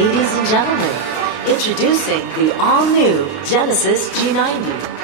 Ladies and gentlemen, introducing the all-new Genesis G90.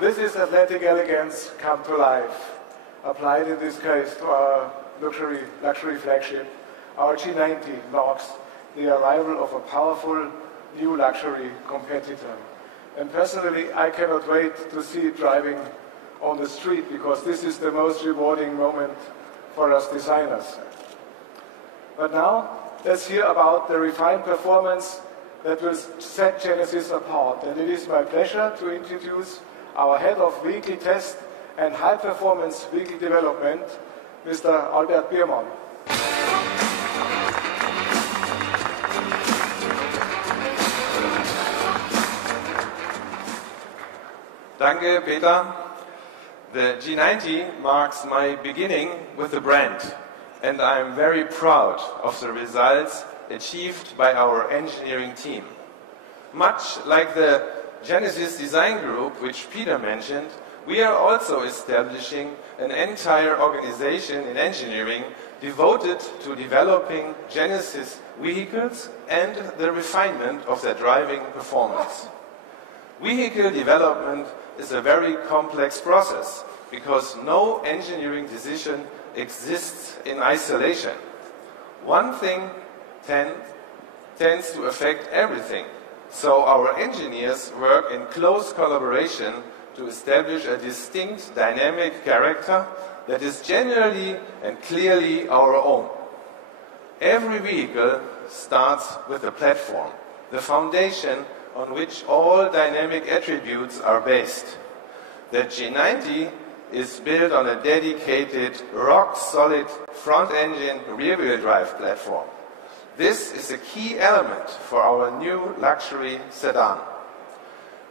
This is athletic elegance come to life, applied in this case to our luxury flagship. Our G90 marks the arrival of a powerful new luxury competitor. And personally, I cannot wait to see it driving on the street, because this is the most rewarding moment for us designers. But now, let's hear about the refined performance that will set Genesis apart. And it is my pleasure to introduce our head of vehicle test and high-performance vehicle development, Mr. Albert Biermann. Danke, Peter. The G90 marks my beginning with the brand, and I am very proud of the results achieved by our engineering team. Much like the Genesis Design Group, which Peter mentioned, we are also establishing an entire organization in engineering devoted to developing Genesis vehicles and the refinement of their driving performance. Vehicle development is a very complex process because no engineering decision exists in isolation. One thing tends to affect everything. So our engineers work in close collaboration to establish a distinct dynamic character that is generally and clearly our own. Every vehicle starts with a platform, the foundation on which all dynamic attributes are based. The G90 is built on a dedicated, rock-solid front-engine rear-wheel drive platform. This is a key element for our new luxury sedan.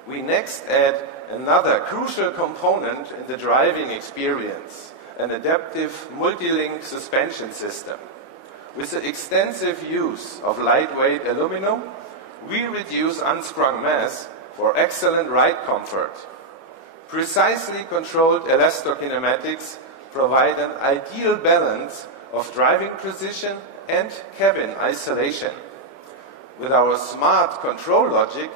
We next add another crucial component in the driving experience, an adaptive multi-link suspension system. With the extensive use of lightweight aluminum, we reduce unsprung mass for excellent ride comfort. Precisely controlled elastokinematics provide an ideal balance of driving precision and cabin isolation. With our smart control logic,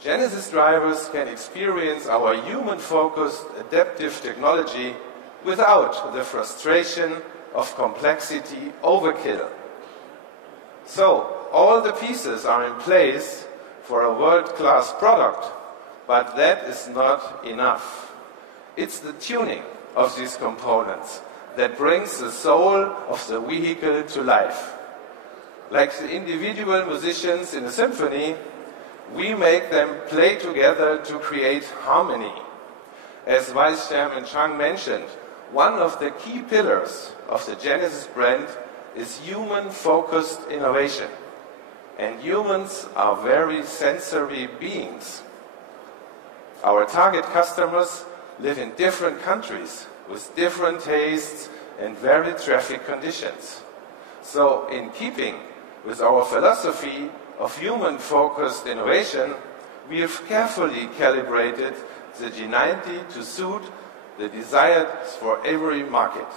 Genesis drivers can experience our human-focused adaptive technology without the frustration of complexity overkill. So, all the pieces are in place for a world-class product, but that is not enough. It's the tuning of these components that brings the soul of the vehicle to life. Like the individual musicians in a symphony, we make them play together to create harmony. As Vice Chairman Chang mentioned, one of the key pillars of the Genesis brand is human-focused innovation. And humans are very sensory beings. Our target customers live in different countries with different tastes and varied traffic conditions. So, in keeping with our philosophy of human-focused innovation, we have carefully calibrated the G90 to suit the desires for every market.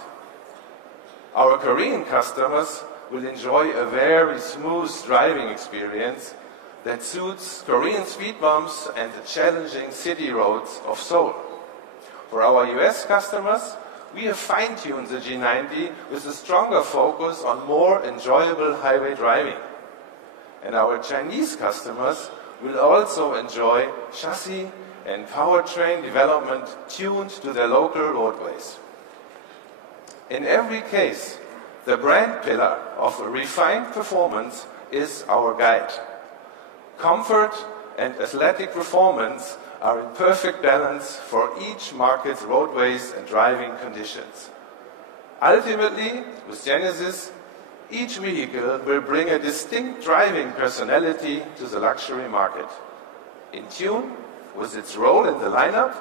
Our Korean customers will enjoy a very smooth driving experience that suits Korean speed bumps and the challenging city roads of Seoul. For our US customers, we have fine-tuned the G90 with a stronger focus on more enjoyable highway driving. And our Chinese customers will also enjoy chassis and powertrain development tuned to their local roadways. In every case, the brand pillar of refined performance is our guide. Comfort and athletic performance are in perfect balance for each market's roadways and driving conditions. Ultimately, with Genesis, each vehicle will bring a distinct driving personality to the luxury market, in tune with its role in the lineup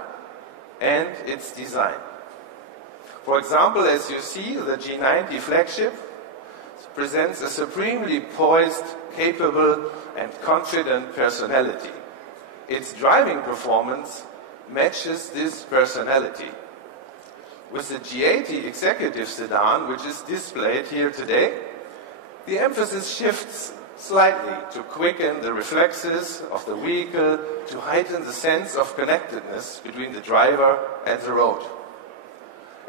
and its design. For example, as you see, the G90 flagship presents a supremely poised, capable, and confident personality. Its driving performance matches this personality. With the G80 executive sedan, which is displayed here today, the emphasis shifts slightly to quicken the reflexes of the vehicle, to heighten the sense of connectedness between the driver and the road.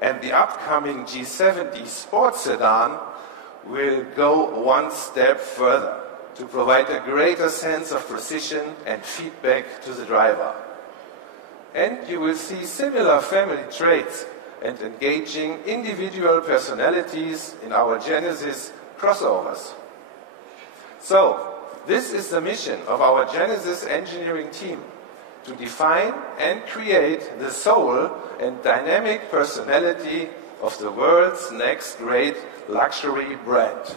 And the upcoming G70 sports sedan will go one step further to provide a greater sense of precision and feedback to the driver. And you will see similar family traits and engaging individual personalities in our Genesis crossovers. So, this is the mission of our Genesis engineering team, to define and create the soul and dynamic personality of the world's next great luxury brand.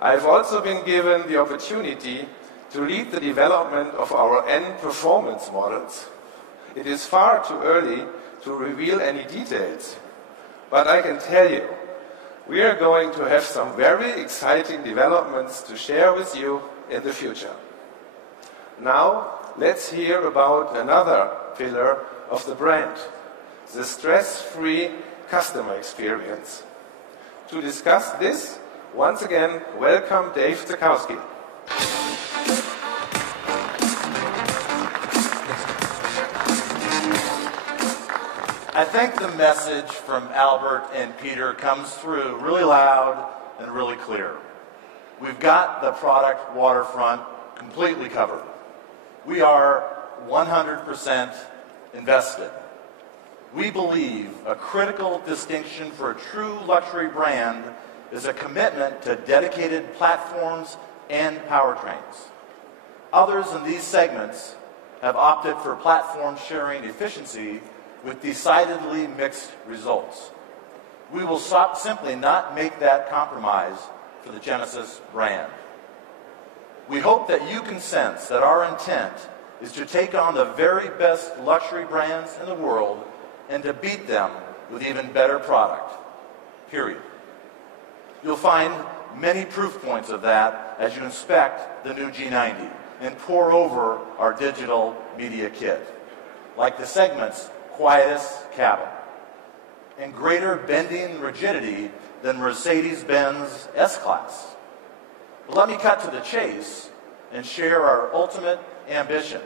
I've also been given the opportunity to lead the development of our N performance models. It is far too early to reveal any details, but I can tell you, we are going to have some very exciting developments to share with you in the future. Now, let's hear about another pillar of the brand, the stress-free customer experience. To discuss this, once again, welcome Dave Zakowski. I think the message from Albert and Peter comes through really loud and really clear. We've got the product waterfront completely covered. We are 100% invested. We believe a critical distinction for a true luxury brand is a commitment to dedicated platforms and powertrains. Others in these segments have opted for platform sharing efficiency with decidedly mixed results. We will simply not make that compromise for the Genesis brand. We hope that you can sense that our intent is to take on the very best luxury brands in the world and to beat them with even better product, period. You'll find many proof points of that as you inspect the new G90 and pore over our digital media kit, like the segment's quietest cabin and greater bending rigidity than Mercedes-Benz S-Class. But let me cut to the chase and share our ultimate ambition,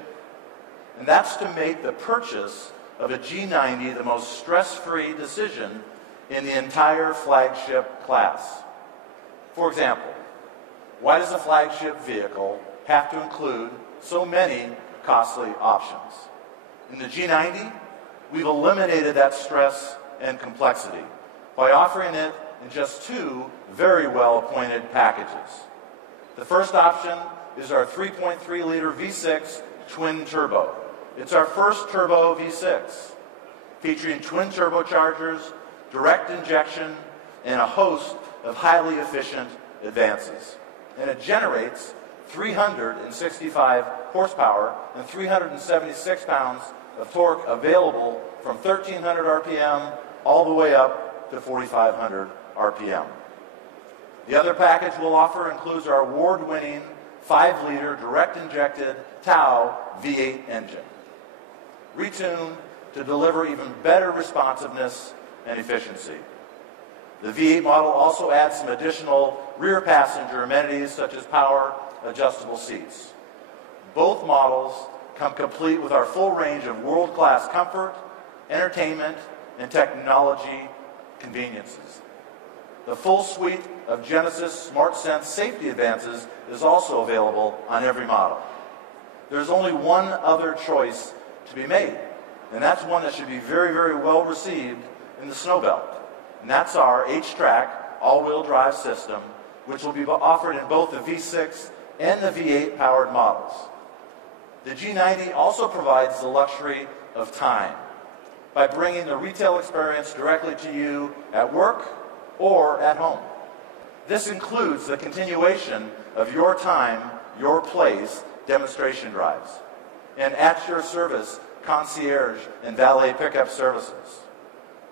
and that's to make the purchase of a G90 the most stress-free decision in the entire flagship class. For example, why does a flagship vehicle have to include so many costly options? In the G90, we've eliminated that stress and complexity by offering it in just two very well-appointed packages. The first option is our 3.3-liter V6 twin turbo. It's our first turbo V6, featuring twin turbochargers, direct injection, and a host of highly efficient advances. And it generates 365 horsepower and 376 pounds of torque available from 1,300 RPM all the way up to 4,500 RPM. The other package we'll offer includes our award-winning 5-liter direct-injected Tau V8 engine, retuned to deliver even better responsiveness and efficiency. The V8 model also adds some additional rear passenger amenities such as power adjustable seats. Both models come complete with our full range of world-class comfort, entertainment, and technology conveniences. The full suite of Genesis SmartSense safety advances is also available on every model. There's only one other choice to be made, and that's one that should be very, very well received in the snow belt. And that's our H-Track all-wheel drive system, which will be offered in both the V6 and the V8 powered models. The G90 also provides the luxury of time by bringing the retail experience directly to you at work or at home. This includes the continuation of your time, your place demonstration drives, and at your service concierge and valet pickup services.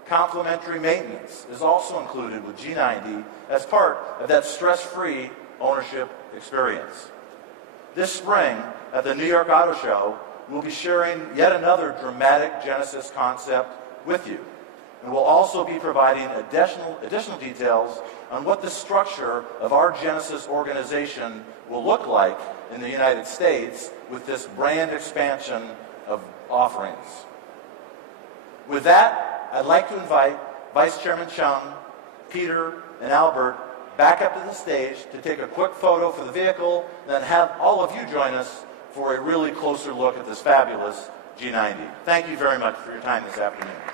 Complimentary maintenance is also included with G90 as part of that stress-free ownership experience. This spring at the New York Auto Show, we'll be sharing yet another dramatic Genesis concept with you. And we'll also be providing additional details on what the structure of our Genesis organization will look like in the United States with this brand expansion of offerings. With that, I'd like to invite Vice Chairman Chung, Peter, and Albert back up to the stage to take a quick photo for the vehicle, and then have all of you join us for a really closer look at this fabulous G90. Thank you very much for your time this afternoon.